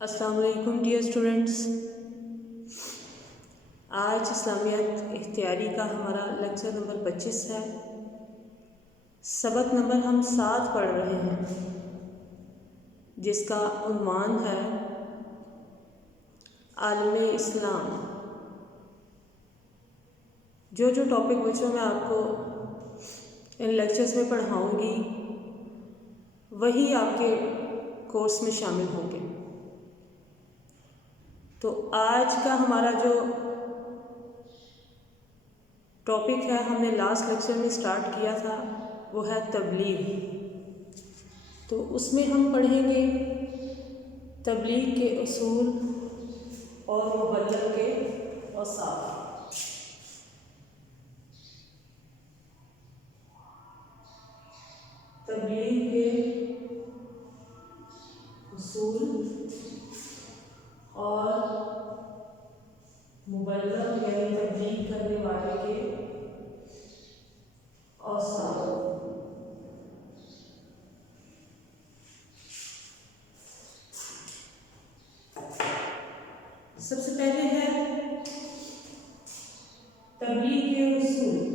السلام علیکم dear students, آج اسلامیات اختیاری کا ہمارا لیکچر نمبر 25 ہے۔ سبق نمبر ہم 7 پڑھ رہے ہیں، جس کا عنوان ہے عالم اسلام۔ جو ٹاپک بچوں میں آپ کو ان لیکچرز میں پڑھاؤں گی وہی آپ کے کورس میں شامل ہوں گے۔ تو آج کا ہمارا جو ٹاپک ہے، ہم نے لاسٹ لیکچر میں سٹارٹ کیا تھا، وہ ہے تبلیغ۔ تو اس میں ہم پڑھیں گے تبلیغ کے اصول اور مبلغ کے اوصاف۔ تبلیغ کے اصول اور مبلغ یعنی تبلیغ کرنے والے کے اوصاف۔ سب سے پہلے ہے تبلیغ کے اصول۔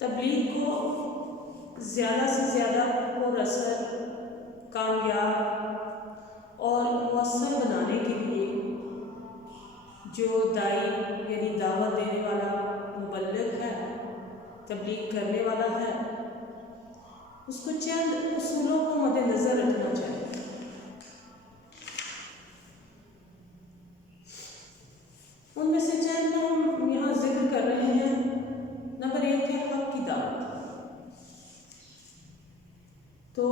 تبلیغ کو زیادہ سے زیادہ پر اثر، کامیاب اور مؤثر بنانے کے لیے جو داعی یعنی دعوت دینے والا مبلغ ہے، تبلیغ کرنے والا ہے، اس کو چند اصولوں کو مد نظر رکھنا چاہیے۔ ان میں سے چند ہم یہاں ذکر کر رہے ہیں۔ نمبر 1 ہے حق کی دعوت۔ تو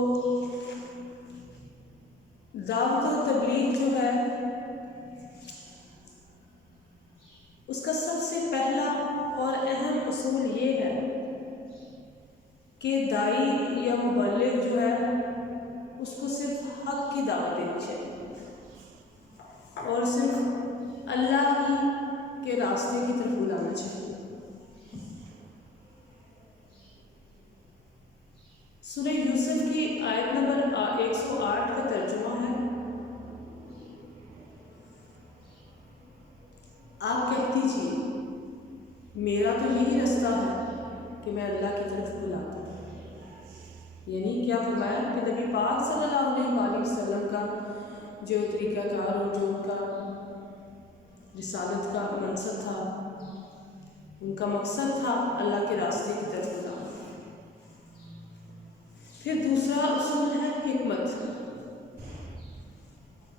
دعوت و تبلیغ جو ہے، اس کا سب سے پہلا اور اہم اصول یہ ہے کہ داعی یا مبلغ جو ہے، اس کو صرف حق کی دعوت دینی چاہیے اور صرف اللہ کے راستے کی طرف بلانا چاہیے۔ سورہ یوسف کی آیت نمبر 108 کا ترجمہ ہے، آپ کہہ دیجیے میرا تو یہی رستہ ہے کہ میں اللہ کی طرف بلاتا ہوں۔ یعنی کیا فرمایا کہ نبی پاک صلی اللہ علیہ وسلم کا جو طریقہ کار اور جو ان کا رسالت کا منصب تھا، ان کا مقصد تھا اللہ کے راستے کی طرف بلانا۔ پھر دوسرا اصول ہے حکمت،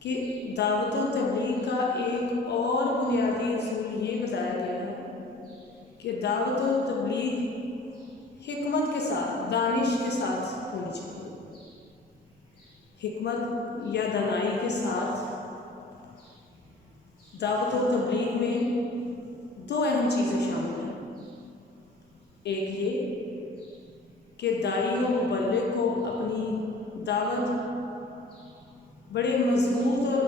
کہ دعوت و تبلیغ کا ایک اور بنیادی اصول یہ بتایا گیا ہے کہ دعوت و تبلیغ حکمت کے ساتھ، دانش کے ساتھ ہونی چاہیے۔ حکمت یا دانائی کے ساتھ دعوت و تبلیغ میں 2 اہم چیزیں شامل ہیں۔ ایک یہ کہ داعی و مبلغ کو اپنی دعوت بڑے مضبوط اور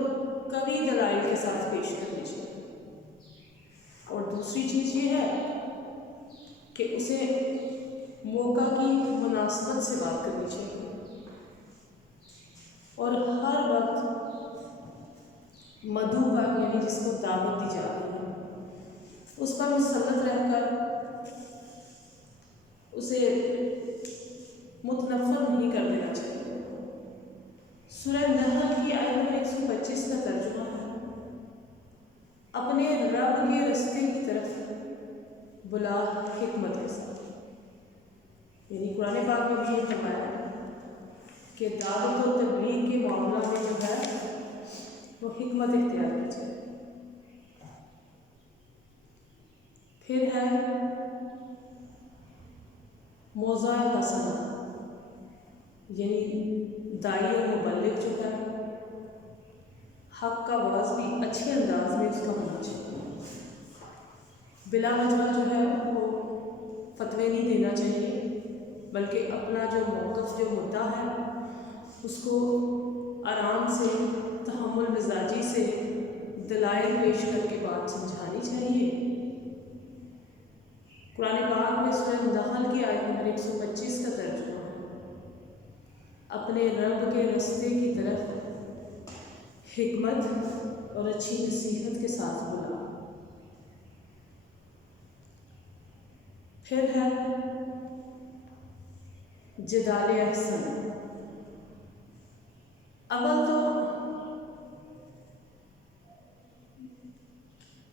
قوی دلائل کے ساتھ پیش کرنی چاہیے، اور دوسری چیز یہ ہے کہ اسے موقع کی مناسبت سے بات کرنی چاہیے اور ہر وقت مدعو پر یعنی جس کو دعوت دی جا رہی ہے اس پر مسلط رہ کر اسے متنفر نہیں کر دینا چاہیے۔ سورہ نحل کی آیت نمبر 125 کا ترجمہ ہے، اپنے رب کے راستے کی طرف بلا حکمت کے ساتھ۔ یعنی قرآن پاک میں بھی یہ فرمایا ہے کہ دعوت و تبلیغ کے معاملہ میں جو ہے وہ حکمت اختیار کی جائے۔ پھر ہے موضع حسنہ، یعنی داعی و مبلغ جو ہے حق کا واعظ بھی اچھے انداز میں اس کا ہونا چاہیے۔ بلا وجہ جو ہے وہ فتوے نہیں دینا چاہیے، بلکہ اپنا جو موقف جو ہوتا ہے اس کو آرام سے تحمل مزاجی سے دلائل پیش کر کے بات سمجھانی چاہیے۔ قرآن پاک میں سورہ نحل کی آیت نمبر 125 کا ترجمہ ہے، اپنے رب کے رستے کی طرف حکمت اور اچھی نصیحت کے ساتھ بلا۔ پھر ہے جدال احسن۔ اول تو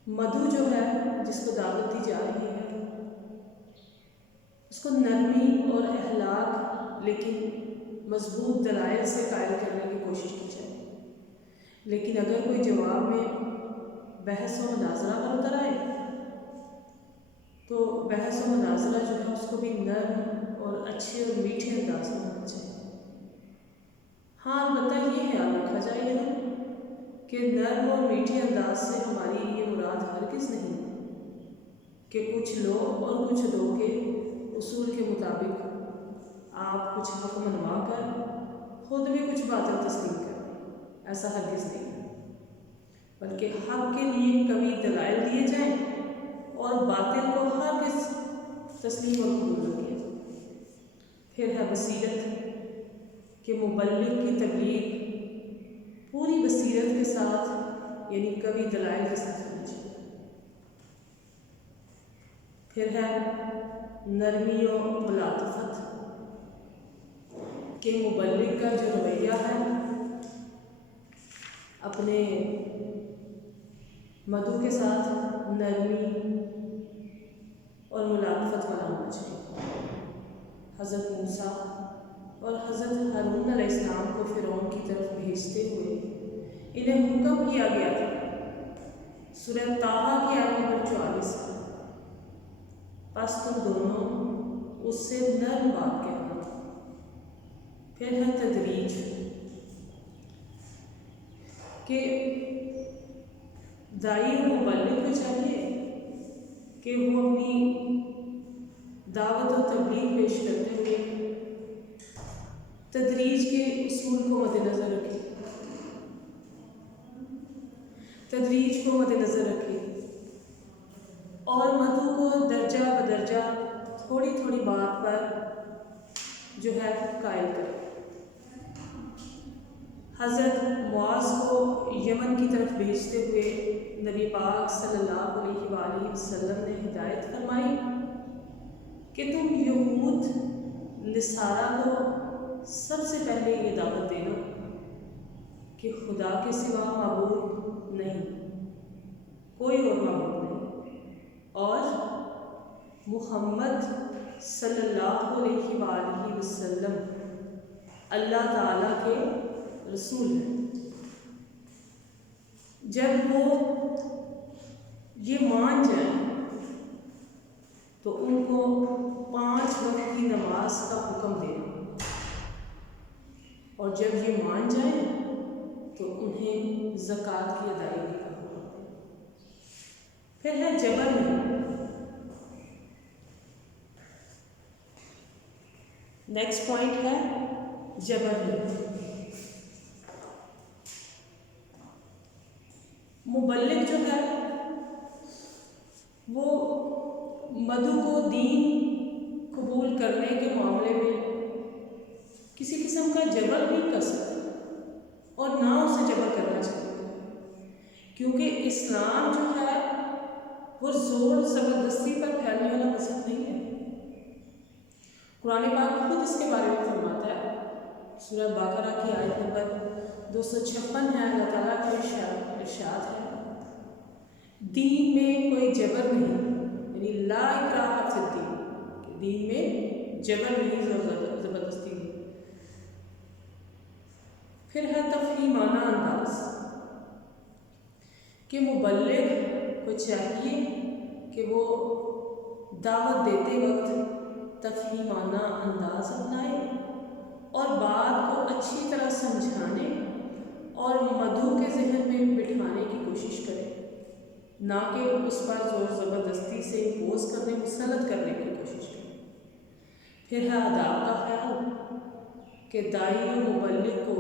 مدعو جو ہے جس کو دعوت دی جا رہی ہے اس کو نرمی اور اخلاق لیکن مضبوط دلائل سے قائل کرنے کی کوشش کی جائے، لیکن اگر کوئی جواب میں بحث و مناظرہ پر اتر آئے تو بحث و مناظرہ جو ہے اس کو بھی نرم اور اچھے اور میٹھے انداز میں ہونا چاہیے۔ ہاں البتہ یہ خیال رکھا جائے گا کہ نرم اور میٹھے انداز سے ہماری یہ مراد ہرگز نہیں کہ کچھ لو اور کچھ دو کے اصول کے مطابق آپ کچھ حق منوا کر خود بھی کچھ باطل تسلیم کریں، ایسا ہرگز نہیں ہے، بلکہ حق کے لیے کبھی دلائل دیے جائیں اور باطل کو ہرگز تسلیم اور قبول نہ کیا جائے۔ پھر ہے بصیرت کہ مبلغ کی تبلیغ پوری بصیرت کے ساتھ یعنی کبھی دلائل کے ساتھ ہونی چاہیے۔ پھر ہے نرمی و ملاطفت کہ مبلغ کا جو رویہ ہے اپنے مدعو کے ساتھ نرمی اور ملاطفت والا ہونا چاہیے۔ حضرت موسیٰ اور حضرت ہارون علیہ السلام کو فرعون کی طرف بھیجتے ہوئے انہیں حکم کیا گیا تھا، سورہ طٰہٰ کی آیت نمبر 44، پس تم دونوں اس سے نرم بات کہنا۔ پھر ہے تدریج کہ داعی و مبلغ کو چاہیے کہ وہ اپنی دعوت و تبلیغ پیش کرتے ہوئے تدریج کے اصول کو مد نظر رکھے، تدریج کو مد نظر رکھے اور مدعو کو درجہ بدرجہ تھوڑی تھوڑی بات پر جو ہے قائل کرے۔ حضرت معاذ کو یمن کی طرف بھیجتے ہوئے نبی پاک صلی اللہ علیہ وآلہ وسلم نے ہدایت فرمائی کہ تم یہود نصارہ کو سب سے پہلے یہ دعوت دے دو کہ خدا کے سوا معبود نہیں، کوئی اور معبود نہیں، اور محمد صلی اللہ علیہ وآلہ وسلم اللہ تعالیٰ کے رسول ہیں۔ جب وہ یہ مان جائیں تو ان کو 5 وقت کی نماز کا حکم دینا، اور جب یہ مان جائیں تو انہیں زکوٰۃ کی ادائیگی کا حکم دینا۔ پھر ہے جبر نہیں۔ نیکسٹ پوائنٹ ہے جبر نہیں۔ مبلغ جو ہے وہ مدعو کو دین قبول کرنے کے معاملے میں کسی قسم کا جبر نہیں کر سکتا اور نہ اسے جبر کرنا چاہیے، کیونکہ اسلام جو ہے وہ زور زبردستی پر پھیلنے والا مذہب نہیں ہے۔ قرآن پاک خود اس کے بارے میں فرماتا ہے، سورہ بقرہ کی آیت نمبر 256 ہے، اللہ تعالیٰ کا ارشاد ہے، دین میں کوئی جبر نہیں، یعنی لا اکراہ فی الدین، دین میں جبر نہیں، زبردستی نہیں۔ پھر ہے تفہیمانہ انداز کہ مبلغ کو چاہیے کہ وہ دعوت دیتے وقت تفہیمانہ انداز اپنائے اور بات کو اچھی طرح سمجھانے اور مدعو کے ذہن میں بٹھانے کی کوشش کرے، نہ کہ اس پر زور زبردستی سے امپوز کرنے، مسلط کرنے کی کوشش کرے۔ پھر ہے آداب کا خیال کہ داعی و مبلغ کو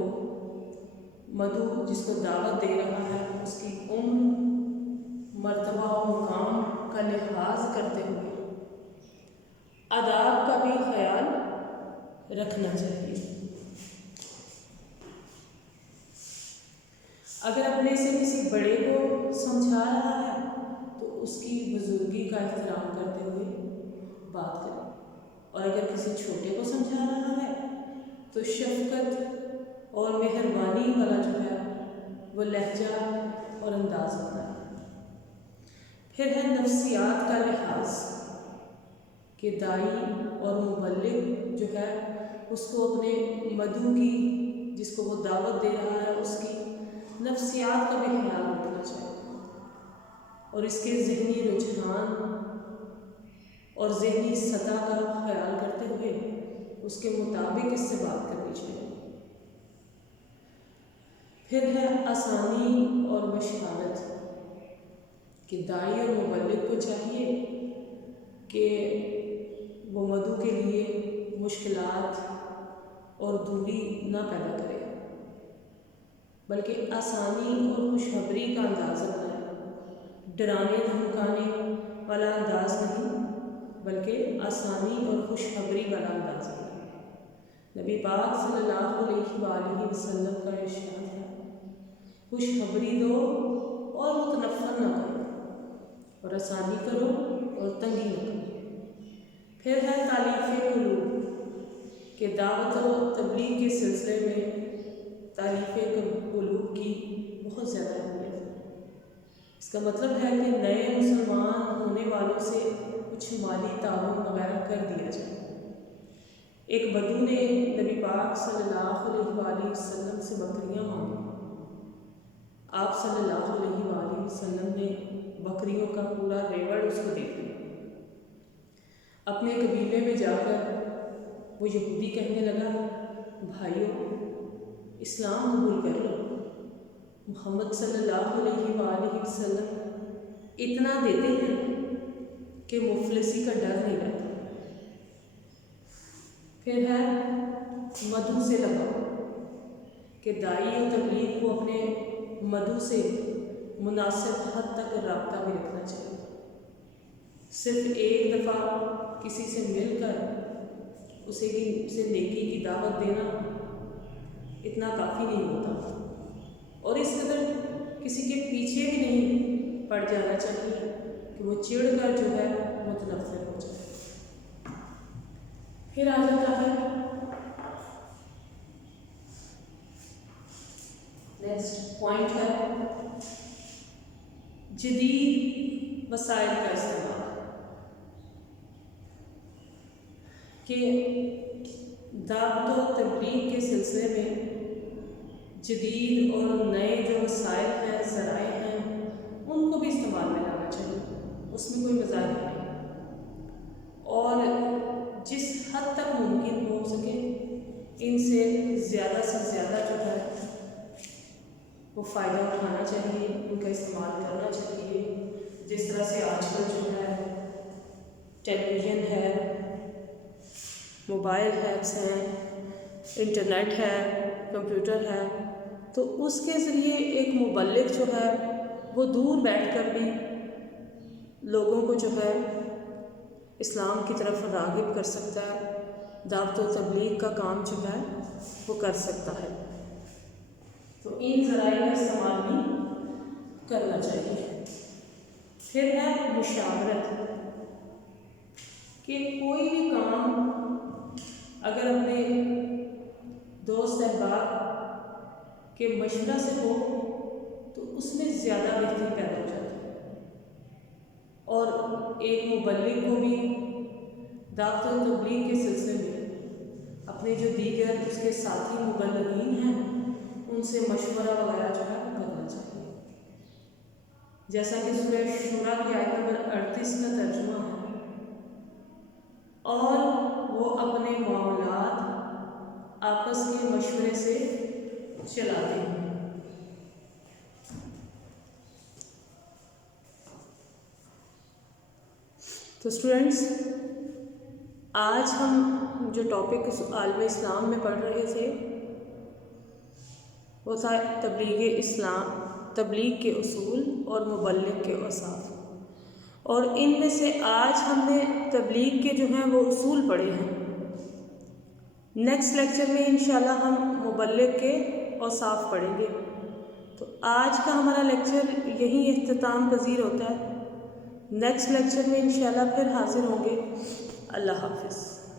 مدعو جس کو دعوت دے رہا ہے اس کی عمر، مرتبہ و مقام کا لحاظ کرتے ہوئے آداب کا بھی خیال رکھنا چاہیے۔ اگر اپنے سے کسی بڑے کو سمجھا رہا ہے تو اس کی بزرگی کا احترام کرتے ہوئے بات کریں، اور اگر کسی چھوٹے کو سمجھا رہا ہے تو شفقت اور مہربانی والا جو ہے وہ لہجہ اور انداز ہوتا ہے۔ پھر ہے نفسیات کا لحاظ کہ داعی اور مبلغ جو ہے اس کو اپنے مدعو کی، جس کو وہ دعوت دے رہا ہے، اس کی نفسیات کا بھی خیال رکھنا چاہیے، اور اس کے ذہنی رجحان اور ذہنی سطح کا خیال کرتے ہوئے اس کے مطابق اس سے بات کرنی چاہیے۔ پھر ہے آسانی اور بشارت کہ داعی اور مبلغ کو چاہیے کہ وہ مدعو کے لیے مشکلات اور دوری نہ پیدا کرے، بلکہ آسانی اور خوشخبری کا انداز اپنائے، ڈرانے دھمکانے والا انداز نہیں بلکہ آسانی اور خوشخبری والا انداز اپنائے۔ نبی پاک صلی اللہ علیہ وآلہ وسلم کا ارشاد ہے، خوشخبری دو اور متنفر نہ کرو، اور آسانی کرو اور تنگی نہ کرو۔ پھر ہے تالیف قلوب کہ دعوت و تبلیغ کے سلسلے میں تالیف قلوب کی بہت زیادہ اہمیت ہے۔ اس کا مطلب ہے کہ نئے مسلمان ہونے والوں سے کچھ مالی تعاون وغیرہ کر دیا جائے۔ ایک بدو نے نبی پاک صلی اللہ علیہ وآلہ وسلم سے بکریاں مانگی۔ آپ صلی اللہ علیہ وآلہ وسلم نے بکریوں کا پورا ریوڑ اس کو دے دیا۔ اپنے قبیلے میں جا کر وہ یہودی کہنے لگا، بھائیو اسلام قبول کر لو، محمد صلی اللہ علیہ وآلہ وسلم اتنا دیتے ہیں کہ مفلسی کا ڈر نہیں رہتا۔ پھر ہے مدعو سے لگاؤ کہ داعی و تبلیغ کو اپنے مدعو سے مناسب حد تک رابطہ بھی رکھنا چاہیے۔ صرف ایک دفعہ کسی سے مل کر اسے نیکی کی دعوت دینا اتنا کافی نہیں ہوتا، اور اس قدر کسی کے پیچھے بھی نہیں پڑ جانا چاہیے کہ وہ چڑ کر جو ہے متنفر ہو جائے۔ پھر آ جاتا ہے نیکسٹ پوائنٹ ہے جدید وسائل کا استعمال، کہ دعوت و تبلیغ کے سلسلے میں جدید اور نئے جو وسائل ہیں، ذرائع ہیں، ان کو بھی استعمال میں لانا چاہیے، اس میں کوئی مزاح نہیں، اور جس حد تک ممکن ہو سکے ان سے زیادہ جو ہے وہ فائدہ اٹھانا چاہیے، ان کا استعمال کرنا چاہیے۔ جس طرح سے آج کل جو ہے ٹیلی ویژن ہے، موبائل ایپس ہیں، انٹرنیٹ ہے، کمپیوٹر ہے، تو اس کے ذریعے ایک مبلغ جو ہے وہ دور بیٹھ کر بھی لوگوں کو جو ہے اسلام کی طرف راغب کر سکتا ہے، دعوت و تبلیغ کا کام جو ہے وہ کر سکتا ہے۔ تو ان ذرائع کا استعمال بھی کرنا چاہیے۔ پھر ہے مشاورت کہ کوئی بھی کام اگر اپنے دوست احباب کے مشورہ سے ہو تو اس میں زیادہ بہتری پیدا ہو جاتی ہے، اور ایک مبلغ کو بھی دعوت و تبلیغ کے سلسلے میں اپنے جو دیگر اس کے ساتھی مبلغین ہیں ان سے مشورہ وغیرہ جو ہے کرنا چاہیے، جیسا کہ سورہ شورا کی آیت نمبر 38 کا ترجمہ ہے، اور وہ اپنے معاملات آپس کے مشورے سے چلاتے ہیں۔ تو اسٹوڈنٹس، آج ہم جو ٹاپک عالم اسلام میں پڑھ رہے تھے وہ تھا تبلیغ اسلام، تبلیغ کے اصول اور مبلغ کے اوصاف، اور ان میں سے آج ہم نے تبلیغ کے جو ہیں وہ اصول پڑھے ہیں۔ نیکسٹ لیکچر میں انشاءاللہ ہم مبلغ کے اوصاف پڑھیں گے۔ تو آج کا ہمارا لیکچر یہیں اختتام پذیر ہوتا ہے۔ نیکسٹ لیکچر میں انشاءاللہ پھر حاضر ہوں گے۔ اللہ حافظ۔